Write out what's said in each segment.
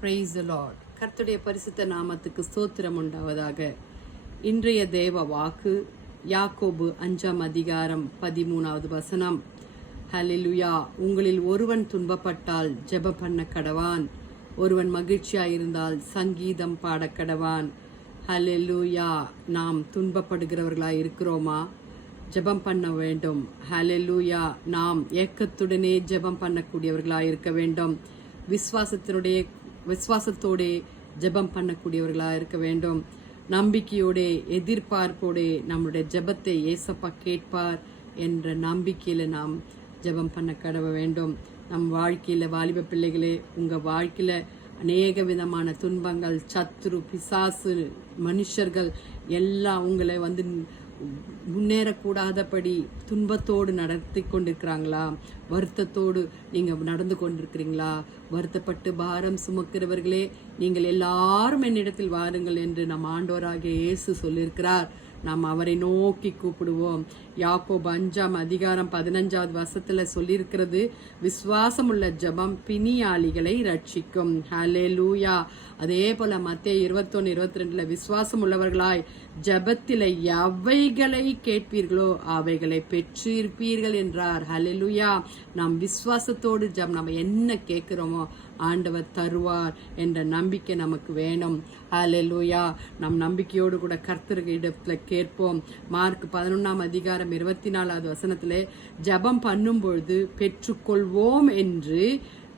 Praise the Lord. கர்த்தருடைய பரிசுத்த நாமத்துக்கு ஸ்தோத்திரம் உண்டாவதாக. இன்றைய தேவ வாக்கு யாக்கோபு 5 அதிகாரம் 13வது வசனம். ஹல்லேலூயா. உங்களில் ஒருவன் துன்பப்பட்டால் ஜெபம் பண்ண கடவான், ஒருவன் மகிழ்ச்சியாயிருந்தால் சங்கீதம் பாட கடவான். ஹல்லேலூயா. நாம் துன்பப்படுகிறவர்களாய் இருக்கிறோமா? ஜெபம் பண்ண வேண்டும். ஹல்லேலூயா. நாம் ஏக்கத்துடனே ஜெபம் பண்ணக்கூடியவர்களாய் இருக்க வேண்டும். விசுவாசத்தோட ஜெபம் பண்ணக்கூடியவர்களாக இருக்க வேண்டும். நம்பிக்கையோட எதிர்பார்ப்போட நம்முடைய ஜெபத்தை ஏசப்பா கேட்பார் என்ற நம்பிக்கையில் நாம் ஜெபம் பண்ண கடவ வேண்டும். நம் வாழ்க்கையில் வாலிப பிள்ளைகளே, உங்கள் வாழ்க்கையில் அநேக விதமான துன்பங்கள், சத்துரு, பிசாசு, மனுஷர்கள் எல்லாம் உங்களை முன்னேறக்கூடாதபடி துன்பத்தோடு நடத்தி கொண்டிருக்கிறாங்களா? வருத்தத்தோடு நீங்கள் நடந்து கொண்டிருக்கிறீங்களா? வருத்தப்பட்டு பாரம் சுமக்கிறவர்களே, நீங்கள் எல்லாரும் என்னிடத்தில் வாருங்கள் என்று நம் ஆண்டவராகிய இயேசு சொல்லியிருக்கிறார். நாம் அவரை நோக்கி கூப்பிடுவோம். யாக்கோபு 5 அதிகாரம் 15வது வசனத்தில் சொல்லியிருக்கிறது, விசுவாசம் உள்ள ஜெபம் பிணியாளிகளை ரட்சிக்கும். ஹல்லேலூயா. அதே போல மத்தேயு 21:22 விசுவாசம் உள்ளவர்களாய் ஜெபத்தில் எவைகளை கேட்பீர்களோ அவைகளை பெற்றிருப்பீர்கள் என்றார். ஹல்லேலூயா. நாம் விசுவாசத்தோடு நம்ம என்ன கேட்கிறோமோ ஆண்டவர் தருவார் என்ற நம்பிக்கை நமக்கு வேணும். ஹல்லேலூயா. நம் நம்பிக்கையோடு கூட கர்த்தருக்கு இடத்துல கேட்போம். மார்க் 11 அதிகாரம் 24வது வசனத்திலே, ஜெபம் பண்ணும் பொழுது பெற்றுக்கொள்வோம் என்று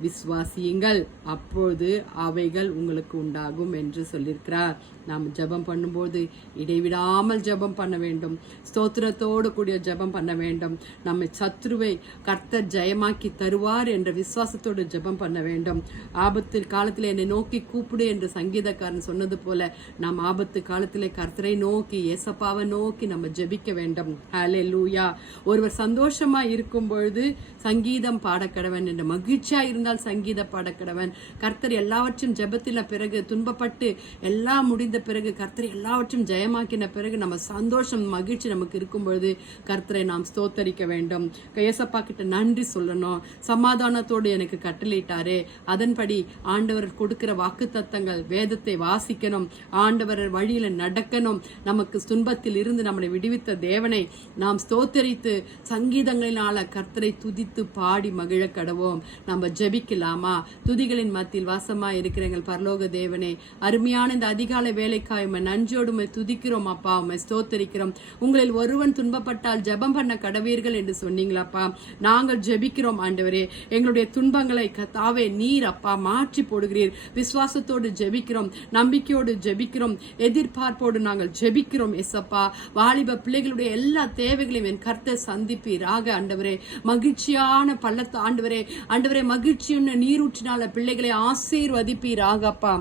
விசுவாசியுங்கள், அப்பொழுது அவைகள் உங்களுக்கு உண்டாகும் என்று சொல்லியிருக்கிறார். நாம் ஜெபம் பண்ணும்போது இடைவிடாமல் ஜெபம் பண்ண வேண்டும். ஸ்தோத்திரத்தோடு கூடிய ஜெபம் பண்ண வேண்டும். நம்ம சத்ருவை கர்த்தர் ஜெயமாக்கி தருவார் என்ற விசுவாசத்தோடு ஜெபம் பண்ண வேண்டும். ஆபத்து காலத்தில் என்னை நோக்கி கூப்பிடு என்று சங்கீதக்காரன் சொன்னது போல நாம் ஆபத்து காலத்தில் கர்த்தரை நோக்கி, ஏசப்பாவை நோக்கி நம்ம ஜெபிக்க வேண்டும். ஹல்லேலூயா. ஒருவர் சந்தோஷமா இருக்கும் பொழுது சங்கீதம் பாடக்கடவன் என்று, மகிழ்ச்சியா இருந்தால் சங்கீத பாடக்கடவன். கர்த்தர் எல்லாவற்றும் ஜெபத்தின பிறகு, துன்பப்பட்டு எல்லாம் முடிந்த பிறகு, கர்த்தர் எல்லாவற்றும் ஜெயமாக்கின பிறகு நம்ம சந்தோஷம், மகிழ்ச்சி நமக்கு இருக்கும் பொழுது கர்த்தரை நாம் ஸ்தோத்தரிக்க வேண்டும். ஏசப்பா கிட்ட நன்றி சொல்லணும். சமாதானத்தோடு எனக்கு கட்டளையிட்டாரே, அதன்படி ஆண்டவர் கொடுக்கிற வாக்கு தத்தங்கள் வேதத்தை வாசிக்கணும், ஆண்டவர் வழியில நடக்கணும். நமக்கு துன்பத்தில் இருந்து நம்மளை விடுவித்த தேவனை நாம் ஸ்தோத்தரித்து சங்கீதங்களினால கர்த்தரை துதித்து பாடி மகிழ கடவோம். நம்ம ஜெபிக்கலாமா? துதிகளின் மத்தியில் வாசமா இருக்கிற எங்கள் பரலோக தேவனே, அருமையான இந்த அதிகாலை வேலைக்காய் நன்றியோடு துதிக்கிறோம் அப்பா, உம்மை ஸ்தோத்தரிக்கிறோம். உங்களில் ஒருவன் துன்பப்பட்டால் ஜெபம் பண்ண கடவீர்கள் என்று சொன்னீங்களாப்பா. நாங்கள் ஜெபிக்கிறோம் ஆண்டவரே. எங்களுடைய துன்பங்களை கர்த்தாவே நீர் அப்பா மாற்றி போடுகிறீர். விசுவாசத்தோடு ஜெபிக்கிறோம், நம்பிக்கையோடு ஜெபிக்கிறோம், எதிர்பார்ப்போடு நாங்கள் ஜெபிக்கிறோம். எஸ்அப்பா, வாலிப பிள்ளைகளுடைய எல்லா தேவைகளையும் என் கர்த்தர் சந்திப்பீராக ஆண்டவரே. மகிழ்ச்சியான பள்ளத்து ஆண்டவரே, மகிழ்ச்சியுள்ள நீரூற்றினால பிள்ளைகளை ஆசீர்வதிப்பீராகப்பா.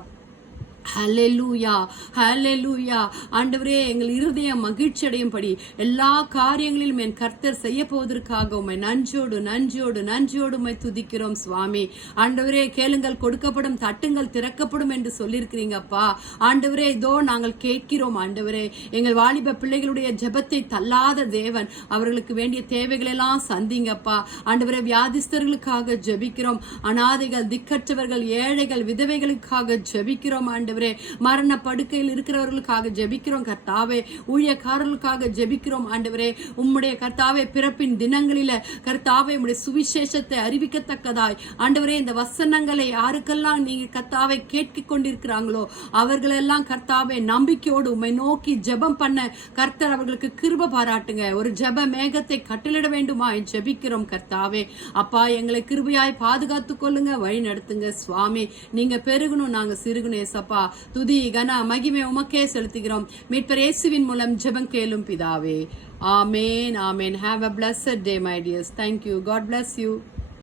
ஹல்லேலூயா. ஹல்லேலூயா. ஆண்டவரே, எங்கள் இருதயம் மகிழ்ச்சி அடையும்படி எல்லா காரியங்களிலும் என் கர்த்தர் செய்ய போவதற்காக உம்மை நன்றியோடு உம்மை துதிக்கிறோம் சுவாமி. ஆண்டவரே, கேளுங்கள் கொடுக்கப்படும், தட்டுங்கள் திறக்கப்படும் என்று சொல்லியிருக்கிறீங்கப்பா. ஆண்டவரே, இதோ நாங்கள் கேட்கிறோம் ஆண்டவரே. எங்கள் வாலிப பிள்ளைகளுடைய ஜெபத்தை தள்ளாத தேவன், அவர்களுக்கு வேண்டிய தேவைகளெல்லாம் சந்திங்கப்பா. ஆண்டவரே, வியாதிஸ்தர்களுக்காக ஜெபிக்கிறோம், அனாதைகள், திக்கற்றவர்கள், ஏழைகள், விதவைகளுக்காக ஜெபிக்கிறோம் ஆண்டவரே. மரண படுக்கையில் இருக்கிறவர்களுக்காக ஜெபிக்கிறோம் கர்த்தாவே. ஊழியக்காரர்களுக்காக ஜெபிக்கிறோம் ஆண்டவரே. உம்முடைய கர்த்தாவே பிறப்பின் தினங்களில கர்த்தாவே உம்முடைய சுவிசேஷத்தை அறிவிக்கத்தக்கதாய் ஆண்டவரே, இந்த வசனங்களை யாருக்கெல்லாம் நீங்க கர்த்தாவை கேட்க கொண்டிருக்கிறாங்களோ அவர்களெல்லாம் கர்த்தாவே நம்பிக்கையோடு உம்மை நோக்கி ஜெபம் பண்ண கர்த்தர் அவர்களுக்கு கிருபை பாராட்டுங்க. ஒரு ஜெப மேகத்தை கட்டளிட வேண்டுமா ஜெபிக்கிறோம் கர்த்தாவே. அப்பா, எங்களை கிருபையாய் பாதுகாத்துக் கொள்ளுங்க, வழி நடத்துங்க சுவாமி. நீங்க பெருகணும், நாங்க சிறுகணும். ஏசப்பா, துதி கன மகிமை உமக்கே செலுத்துகிறோம். மீட்பர் இயேசுவின் மூலம் ஜெபம் கேளும் பிதாவே. ஆமென். ஆமென். Have a blessed day, my dears. Thank you. God bless you.